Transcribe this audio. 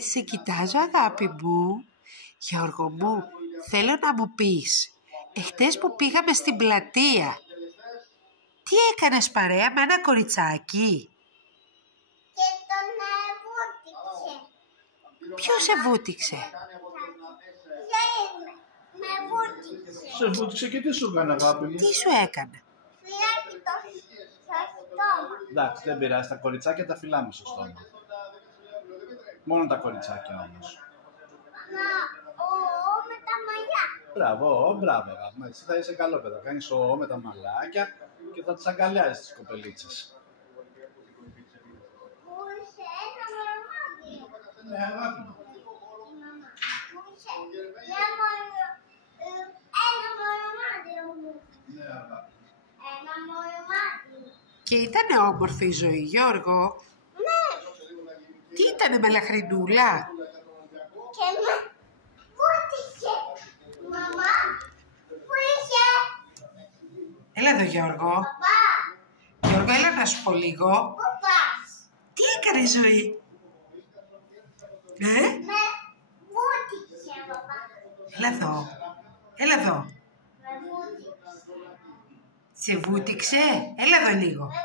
Σε κοιτάζω, αγάπη μου. Γιώργο μου, θέλω να μου πεις, εχθές που πήγαμε στην πλατεία, τι έκανες παρέα με ένα κοριτσάκι? Και τον βούτυξε. Ποιος σε βούτυξε? Με βούτυξε. Σε βούτυξε και τι σου έκανε, αγάπη μου? Τι σου έκανε? Φυλάκι το στόμα. Εντάξει, δεν πειράζει, τα κοριτσάκια τα φυλάμε στο στόμα. Μόνο τα κοριτσάκια όμως. Με τα μαλλιά. Μπράβο, μπράβο, αγάπη μου. Έτσι θα είσαι καλό παιδό. Κάνεις με τα μαλάκια και θα τις αγκαλιάζεις τις κοπελίτσες. Μου είσαι ένα μορομάδι. Ναι, αγάπη μου. Ένα μορομάδι μου. Ναι, αγάπη. Ένα μορομάδι. Και ήτανε όμορφη η ζωή, Γιώργο. Ναι. Τι ήτανε, μελαχρινούλα? Και με βούτυξε. Μαμά, πού είσαι? Έλα εδώ, Γιώργο. Παπά, Γιώργο, έλα να σου πω λίγο. πού πας? Τι έκανε η ζωή? Με βούτυξε, παπά. Έλα εδώ. Έλα εδώ. Με βούτυξε. Σε βούτυξε? Έλα εδώ λίγο. Με